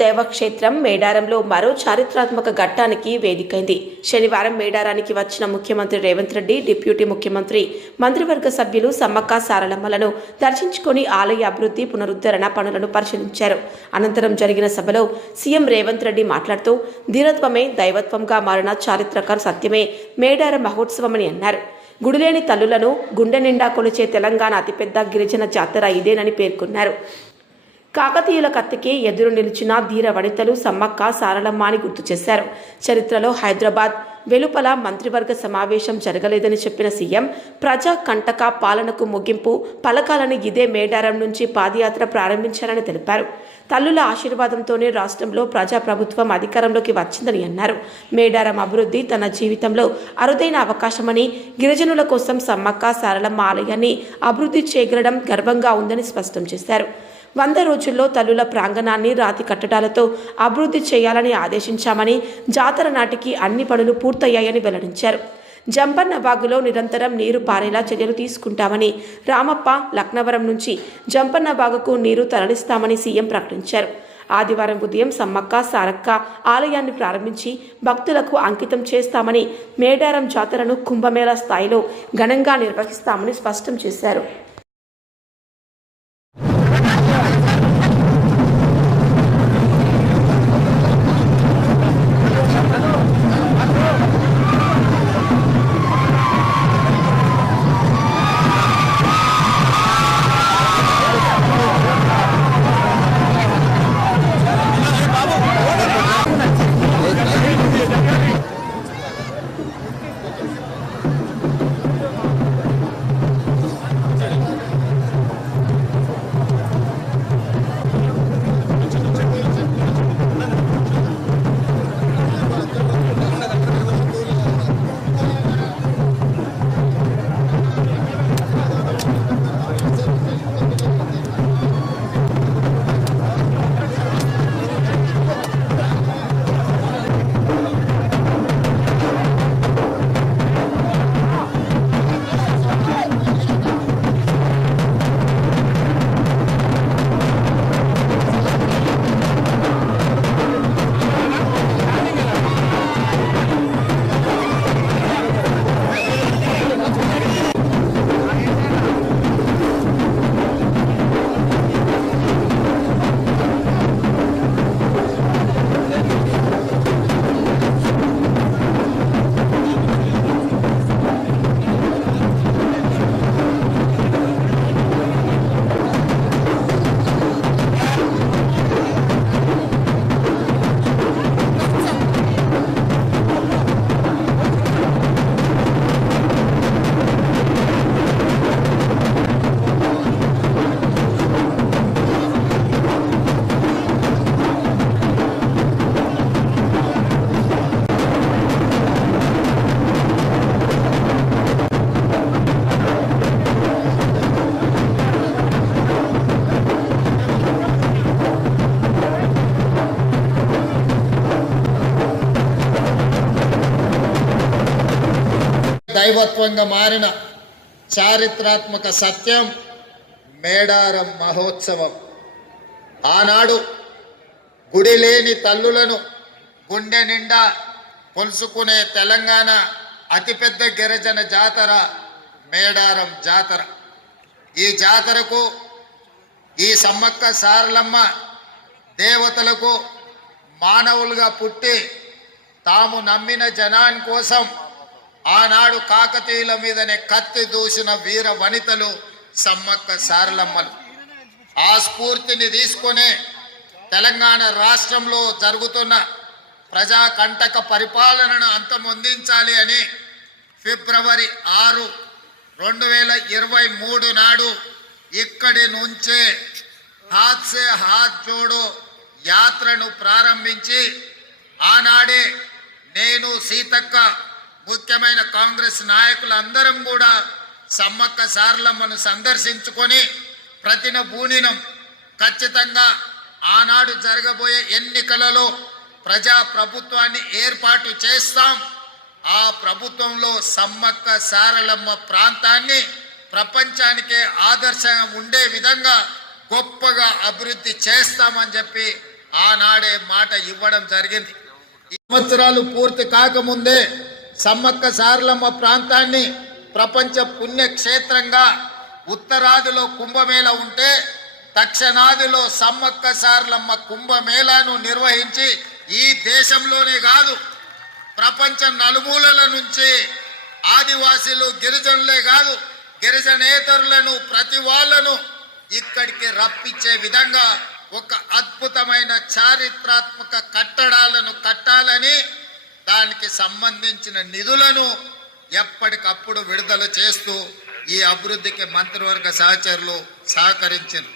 దైవక్షేత్రం మేడారంలో మరో చారిత్రాత్మక ఘట్టానికి వేదికైంది. శనివారం మేడారానికి వచ్చిన ముఖ్యమంత్రి రేవంత్ రెడ్డి, డిప్యూటీ ముఖ్యమంత్రి, మంత్రివర్గ సభ్యులు సమ్మక్క సారలమ్మలను దర్శించుకొని ఆలయ అభివృద్ధి, పునరుద్ధరణ పనులను పరిశీలించారు. అనంతరం జరిగిన సభలో సీఎం రేవంత్ రెడ్డి మాట్లాడుతూ ధీరత్వమే దైవత్వంగా మారిన చారిత్రక సత్యమే మేడారం మహోత్సవమని అన్నారు. గుడిలేని తల్లులను గుండె నిండా కొలిచే తెలంగాణ అతిపెద్ద గిరిజన జాతర ఇదేనని పేర్కొన్నారు. కాకతీయుల కత్తికి ఎదురు నిలిచిన ధీర వనితలు సమ్మక్క సారలమ్మ అని గుర్తు చేశారు. చరిత్రలో హైదరాబాద్ వెలుపల మంత్రివర్గ సమావేశం జరగలేదని చెప్పిన సీఎం ప్రజా కంటక పాలనకు ముగింపు పలకాలని ఇదే మేడారం నుంచి పాదయాత్ర ప్రారంభించారని తెలిపారు. తల్లుల ఆశీర్వాదంతోనే రాష్ట్రంలో ప్రజాప్రభుత్వం అధికారంలోకి వచ్చిందని అన్నారు. మేడారం అభివృద్ధి తన జీవితంలో అరుదైన అవకాశమని, గిరిజనుల కోసం సమ్మక్క సారలమ్మ ఆలయాన్ని అభివృద్ధి చేయగలడం గర్వంగా ఉందని స్పష్టం చేశారు. 100 రోజుల్లో తల్లుల ప్రాంగణాన్ని రాతి కట్టడాలతో అభివృద్ధి చేయాలని ఆదేశించామని, జాతర నాటికి అన్ని పనులు పూర్తయ్యాయని వెల్లడించారు. జంపన్న వాగులో నిరంతరం నీరు పారేలా చర్యలు తీసుకుంటామని, రామప్ప, లక్నవరం నుంచి జంపన్న వాగుకు నీరు తరలిస్తామని సీఎం ప్రకటించారు. ఆదివారం ఉదయం సమ్మక్క సారక్క ఆలయాన్ని ప్రారంభించి భక్తులకు అంకితం చేస్తామని, మేడారం జాతరను కుంభమేళా స్థాయిలో ఘనంగా నిర్వహిస్తామని స్పష్టం చేశారు. దైవత్వంగా మారిన చారిత్రాత్మక సత్యం మేడారం మహోత్సవం. ఆనాడు గుడి లేని తల్లులను గుండె నిండా కొలుసుకునే తెలంగాణ అతిపెద్ద గిరిజన జాతర మేడారం జాతర. ఈ జాతరకు ఈ సమ్మక్క సారలమ్మ దేవతలకు మానవులుగా పుట్టి తాము నమ్మిన జనాని కోసం ఆనాడు కాకతీయుల మీదనే కత్తి దూసిన వీర వనితలు సమ్మక్క సారలమ్మలు. ఆ స్ఫూర్తిని తీసుకునే తెలంగాణ రాష్ట్రంలో జరుగుతున్న ప్రజాకంటక పరిపాలనను అంతమొందించాలి అని ఫిబ్రవరి 6, 2023 నాడు ఇక్కడి నుంచే హాత్ సే హాత్ జోడో యాత్రను ప్రారంభించి ఆనాడే నేను, సీతక్క, ముఖ్యమైన కాంగ్రెస్ నాయకులందరం కూడా సమ్మక్క సారలమ్మను సందర్శించుకొని ప్రతినబూనినం ఖచ్చితంగా ఆనాడు జరగబోయే ఎన్నికలలో ప్రజా ప్రభుత్వాన్ని ఏర్పాటు చేస్తాం. ఆ ప్రభుత్వంలో సమ్మక్క సారలమ్మ ప్రాంతాన్ని ప్రపంచానికే ఆదర్శంగా ఉండే విధంగా గొప్పగా అభివృద్ధి చేస్తామని చెప్పి ఆనాడే మాట ఇవ్వడం జరిగింది. ఈ సంవత్సరాలు పూర్తి కాకముందే సమ్మక్క సారలమ్మ ప్రాంతాన్ని ప్రపంచ పుణ్యక్షేత్రంగా ఉత్తరాదిలో కుంభమేళ ఉంటే దక్షిణాదిలో సమ్మక్క సారలమ్మ కుంభమేళాను నిర్వహించి ఈ దేశంలోనే కాదు ప్రపంచ నలుమూలల నుంచి ఆదివాసీలు గిరిజనులే కాదు గిరిజనేతరులను ప్రతి వాళ్ళను ఇక్కడికి రప్పించే విధంగా ఒక అద్భుతమైన చారిత్రాత్మక కట్టడాలను కట్టాలని దానికి సంబంధించిన నిధులను ఎప్పటికప్పుడు విడుదల చేస్తూ ఈ అభివృద్ధికి మంత్రివర్గ సహచరులు సహకరించారు.